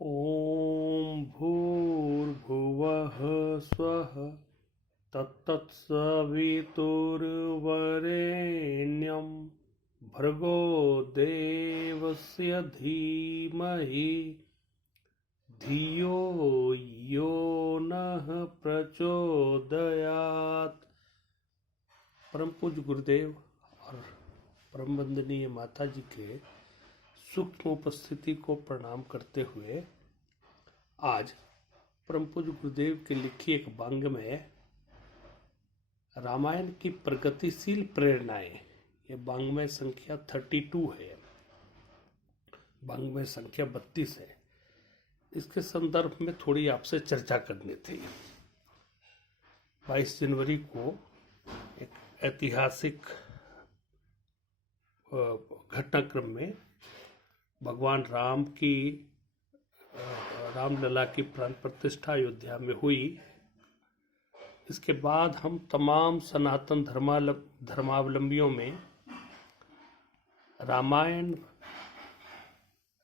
ॐ भूर्भुवः स्वः तत्तत्सवितुर्वरेण्यं भर्गो देवस्य धीमहि धियो यो नः प्रचोदयात्। परम पूज्य गुरुदेव और परम वंदनीय माता जी के सूक्ष्म उपस्थिति को प्रणाम करते हुए आज परम पूज्य गुरुदेव की लिखी एक वांग में रामायण की प्रगतिशील प्रेरणाएं, ये वांग में संख्या 32 है, वांग में संख्या 32 है। इसके संदर्भ में थोड़ी आपसे चर्चा करनी थी। 22 जनवरी को एक ऐतिहासिक घटनाक्रम में भगवान राम की रामलला की प्राण प्रतिष्ठा अयोध्या में हुई। इसके बाद हम तमाम सनातन धर्मावलंबियों में रामायण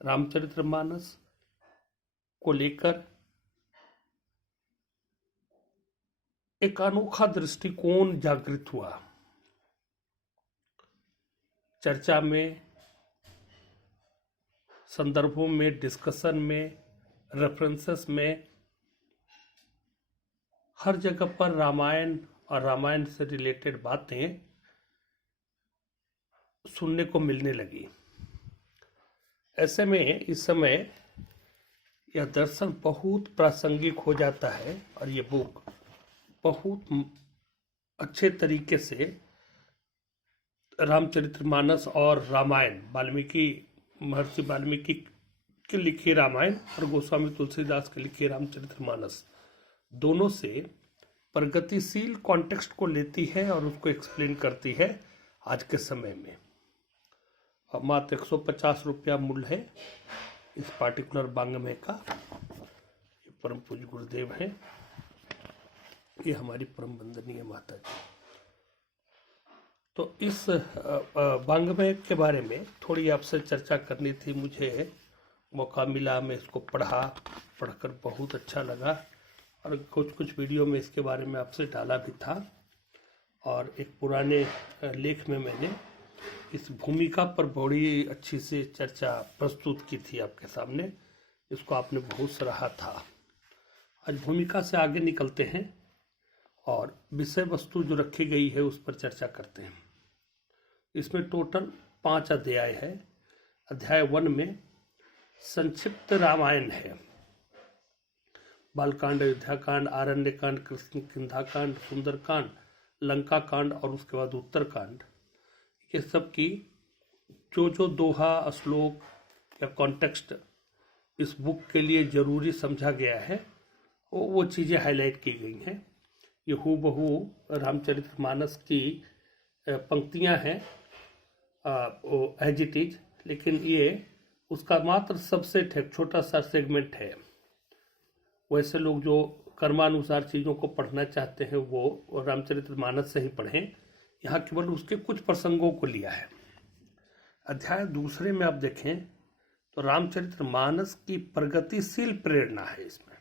रामचरितमानस को लेकर एक अनोखा दृष्टिकोण जागृत हुआ। चर्चा में, संदर्भों में, डिस्कशन में, रेफरेंसेस में हर जगह पर रामायण और रामायण से रिलेटेड बातें सुनने को मिलने लगी। ऐसे में इस समय यह दर्शन बहुत प्रासंगिक हो जाता है और ये बुक बहुत अच्छे तरीके से रामचरितमानस और रामायण, महर्षि वाल्मीकि के लिखे रामायण और गोस्वामी तुलसीदास के लिखे रामचरितमानस, दोनों से प्रगतिशील कॉन्टेक्स्ट को लेती है और उसको एक्सप्लेन करती है आज के समय में। और मात्र 150 रुपया मूल्य है इस पार्टिकुलर वांग्मय का। ये परम पूज्य गुरुदेव हैं, ये हमारी परम वंदनीय माता जी। तो इस वांग्मय के बारे में थोड़ी आपसे चर्चा करनी थी। मुझे मौका मिला, मैं इसको पढ़कर बहुत अच्छा लगा और कुछ वीडियो में इसके बारे में आपसे डाला भी था। और एक पुराने लेख में मैंने इस भूमिका पर बड़ी अच्छी से चर्चा प्रस्तुत की थी आपके सामने। इसको आपने बहुत सराहा था। आज भूमिका से आगे निकलते हैं और विषय वस्तु जो रखी गई है उस पर चर्चा करते हैं। इसमें टोटल 5 अध्याय है। अध्याय 1 में संक्षिप्त रामायण है। बालकांड, अयोध्याकांड, आरण्यकांड, कृष्ण किंधाकांड, सुंदरकांड, लंका कांड और उसके बाद उत्तरकांड, ये सब की जो दोहा, श्लोक या कॉन्टेक्स्ट इस बुक के लिए जरूरी समझा गया है वो चीज़ें हाईलाइट की गई हैं। ये हूबहू रामचरितमानस की पंक्तियां हैं, एज इट इज, लेकिन ये उसका मात्र सबसेट है, छोटा सा सेगमेंट है। वैसे लोग जो कर्मानुसार चीज़ों को पढ़ना चाहते हैं वो रामचरितमानस से ही पढ़ें। यहाँ केवल उसके कुछ प्रसंगों को लिया है। अध्याय 2 में आप देखें तो रामचरितमानस की प्रगतिशील प्रेरणा है इसमें,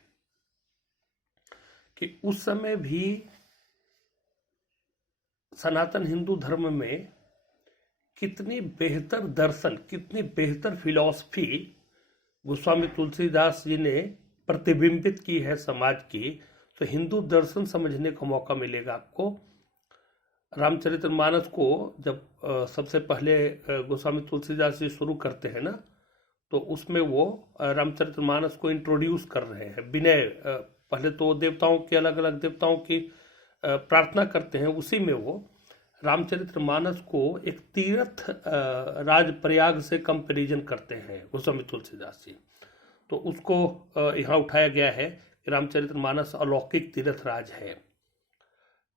कि उस समय भी सनातन हिंदू धर्म में कितनी बेहतर दर्शन, कितनी बेहतर फिलॉसफी गोस्वामी तुलसीदास जी ने प्रतिबिंबित की है समाज की। तो हिंदू दर्शन समझने का मौका मिलेगा आपको। रामचरितमानस को जब सबसे पहले गोस्वामी तुलसीदास जी शुरू करते हैं ना, तो उसमें वो रामचरितमानस को इंट्रोड्यूस कर रहे हैं। विनय, पहले तो देवताओं की, अलग अलग देवताओं की प्रार्थना करते हैं। उसी में वो रामचरितमानस को एक तीर्थ राज प्रयाग से कंपैरिजन करते हैं गोस्वामी तुलसीदास जी। तो उसको यहाँ उठाया गया है कि रामचरितमानस अलौकिक तीर्थ राज है।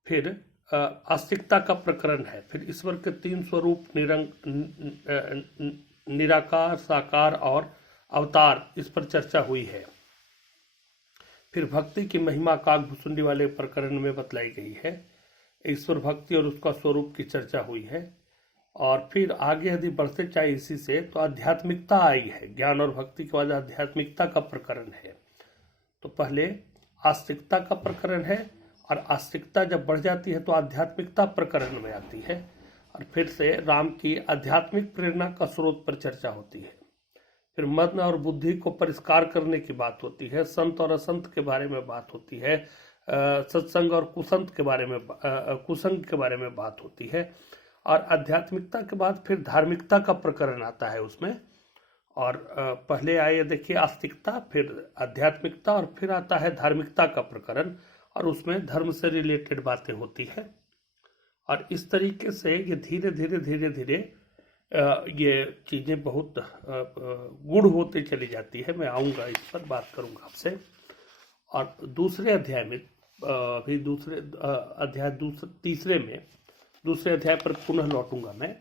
फिर आस्तिकता का प्रकरण है। फिर ईश्वर के 3 स्वरूप, निराकार, साकार और अवतार, इस पर चर्चा हुई है। फिर भक्ति की महिमा काकभुसुंडी वाले प्रकरण में बतलाई गई है। ईश्वर भक्ति और उसका स्वरूप की चर्चा हुई है। और फिर आगे यदि बढ़ते चाहे इसी से तो आध्यात्मिकता आई है। ज्ञान और भक्ति के बाद आध्यात्मिकता का प्रकरण है। तो पहले आस्तिकता का प्रकरण है, और आस्तिकता जब बढ़ जाती है तो आध्यात्मिकता प्रकरण में आती है, और फिर से राम की आध्यात्मिक प्रेरणा का स्रोत पर चर्चा होती है। फिर मन और बुद्धि को परिष्कार करने की बात होती है, संत और असंत के बारे में बात होती है, सत्संग और कुसंग के बारे में बात होती है, और आध्यात्मिकता के बाद फिर धार्मिकता का प्रकरण आता है उसमें। और पहले आए देखिए आस्तिकता, फिर आध्यात्मिकता, और फिर आता है धार्मिकता का प्रकरण, और उसमें धर्म से रिलेटेड बातें होती है। और इस तरीके से ये धीरे धीरे ये चीज़ें बहुत गूढ़ होते चली जाती है। मैं आऊँगा इस पर, बात करूँगा आपसे। और दूसरे अध्याय में भी दूसरे अध्याय पर पुनः लौटूंगा मैं।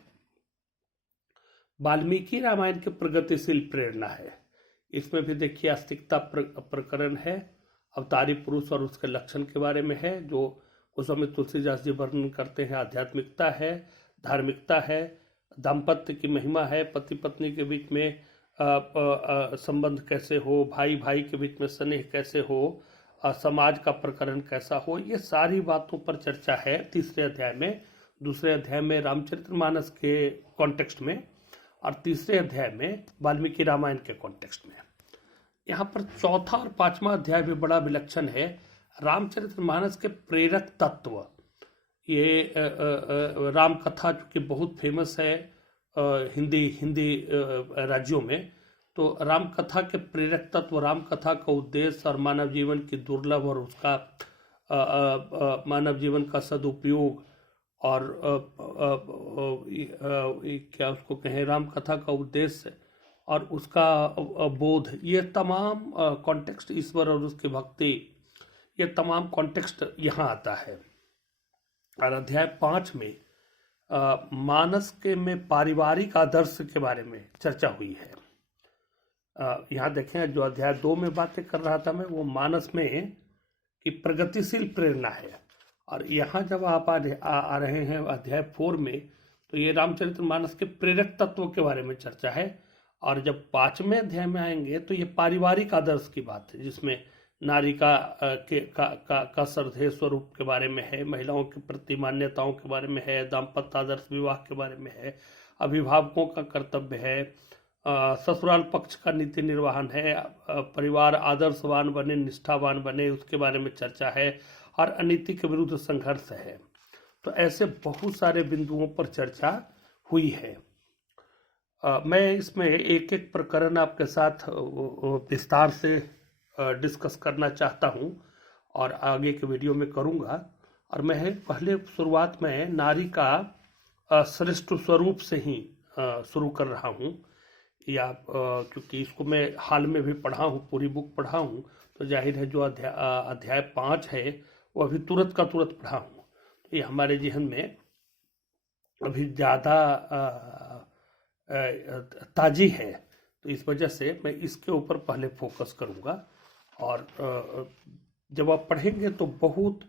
वाल्मीकि रामायण के प्रगतिशील प्रेरणा है। इसमें भी देखिए आस्तिकता प्रकरण है, अवतारी पुरुष और उसके लक्षण के बारे में है, जो गोस्वामी तुलसीदास जी वर्णन करते हैं। आध्यात्मिकता है, धार्मिकता है, दाम्पत्य की महिमा है, पति पत्नी के बीच में संबंध कैसे हो, भाई भाई के बीच में स्नेह कैसे हो, समाज का प्रकरण कैसा हो, ये सारी बातों पर चर्चा है तीसरे अध्याय में। दूसरे अध्याय में रामचरितमानस के कॉन्टेक्स्ट में, और तीसरे अध्याय में वाल्मीकि रामायण के कॉन्टेक्स्ट में। यहाँ पर चौथा और पांचवा अध्याय भी बड़ा विलक्षण है। रामचरितमानस के प्रेरक तत्व, ये राम कथा चूँकि बहुत फेमस है हिंदी राज्यों में, तो राम कथा के प्रेरक तत्व, राम कथा का उद्देश्य और मानव जीवन की दुर्लभ और उसका मानव जीवन का सदुपयोग, और क्या उसको कहें, राम कथा का उद्देश्य और उसका बोध, ये तमाम कॉन्टेक्स्ट, ईश्वर और उसकी भक्ति, ये तमाम कॉन्टेक्स्ट यहाँ आता है। और अध्याय 5 में मानस के में पारिवारिक आदर्श के बारे में चर्चा हुई है। यहाँ देखें, जो अध्याय 2 में बातें कर रहा था मैं, वो मानस में की प्रगतिशील प्रेरणा है। और यहाँ जब आप आ रहे हैं अध्याय 4 में, तो ये रामचरितमानस के प्रेरक तत्वों के बारे में चर्चा है। और जब 5वें अध्याय में आएंगे तो ये पारिवारिक आदर्श की बात है, जिसमें नारी का श्रद्धेय स्वरूप के बारे में है, महिलाओं के प्रति मान्यताओं के बारे में है, दाम्पत्य आदर्श विवाह के बारे में है, अभिभावकों का कर्तव्य है, ससुराल पक्ष का नीति निर्वहन है, परिवार आदर्शवान बने, निष्ठावान बने, उसके बारे में चर्चा है, और अनीति के विरुद्ध संघर्ष है। तो ऐसे बहुत सारे बिंदुओं पर चर्चा हुई है। मैं इसमें एक एक प्रकरण आपके साथ विस्तार से डिस्कस करना चाहता हूं, और आगे के वीडियो में करूंगा। और मैं पहले शुरुआत में नारी का श्रेष्ठ स्वरूप से ही शुरू कर रहा हूं, या क्योंकि इसको मैं हाल में भी पढ़ा हूं, पूरी बुक पढ़ा हूं, तो जाहिर है जो अध्याय 5 है वो अभी तुरंत का तुरंत पढ़ा हूं, तो ये हमारे जहन में अभी ज़्यादा ताजी है। तो इस वजह से मैं इसके ऊपर पहले फोकस करूंगा। और जब आप पढ़ेंगे तो बहुत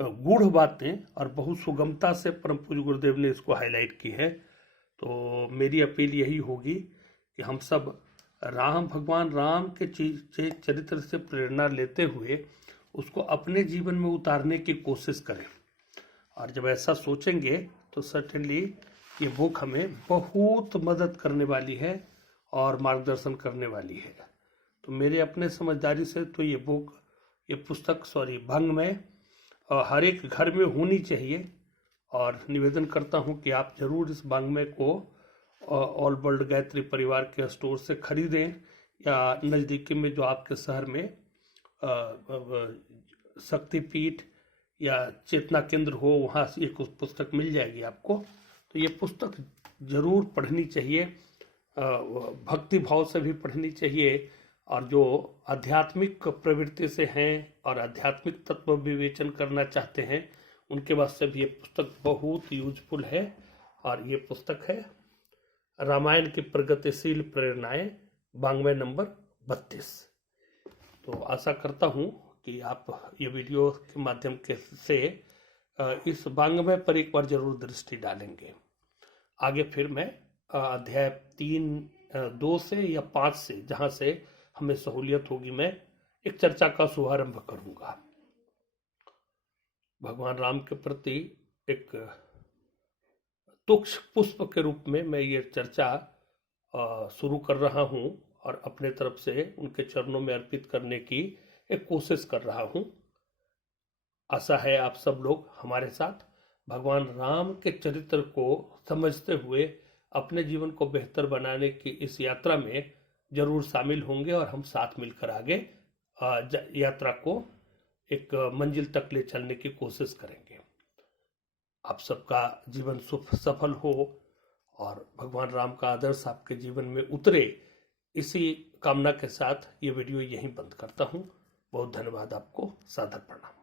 गूढ़ बातें और बहुत सुगमता से परम पूज्य गुरुदेव ने इसको हाईलाइट की है। तो मेरी अपील यही होगी कि हम सब भगवान राम के चरित्र से प्रेरणा लेते हुए उसको अपने जीवन में उतारने की कोशिश करें। और जब ऐसा सोचेंगे तो सर्टेनली ये बुक हमें बहुत मदद करने वाली है और मार्गदर्शन करने वाली है। तो मेरे अपने समझदारी से तो ये पुस्तक भंग में हर एक घर में होनी चाहिए। और निवेदन करता हूं कि आप जरूर इस वाङ्मय को ऑल वर्ल्ड गायत्री परिवार के स्टोर से खरीदें, या नज़दीकी में जो आपके शहर में शक्तिपीठ या चेतना केंद्र हो, वहाँ से एक पुस्तक मिल जाएगी आपको। तो ये पुस्तक जरूर पढ़नी चाहिए, भक्ति भाव से भी पढ़नी चाहिए, और जो आध्यात्मिक प्रवृत्ति से हैं और आध्यात्मिक तत्व विवेचन करना चाहते हैं उनके वास्ते भी ये पुस्तक बहुत यूजफुल है। और ये पुस्तक है रामायण की प्रगतिशील प्रेरणाएं, वाङ्मय नंबर 32। तो आशा करता हूँ कि आप ये वीडियो के माध्यम से इस वाङ्मय पर एक बार जरूर दृष्टि डालेंगे। आगे फिर मैं अध्याय 2 से या 5 से, जहां से हमें सहूलियत होगी, मैं एक चर्चा का शुभारंभ करूंगा। भगवान राम के प्रति एक तुक्ष पुष्प के रूप में मैं ये चर्चा शुरू कर रहा हूं और अपने तरफ से उनके चरणों में अर्पित करने की एक कोशिश कर रहा हूं। आशा है आप सब लोग हमारे साथ भगवान राम के चरित्र को समझते हुए अपने जीवन को बेहतर बनाने की इस यात्रा में जरूर शामिल होंगे और हम साथ मिलकर आगे यात्रा को एक मंजिल तक ले चलने की कोशिश करेंगे। आप सबका जीवन सफल हो और भगवान राम का आदर्श आपके जीवन में उतरे, इसी कामना के साथ ये वीडियो यहीं बंद करता हूं। बहुत धन्यवाद आपको। सादर प्रणाम।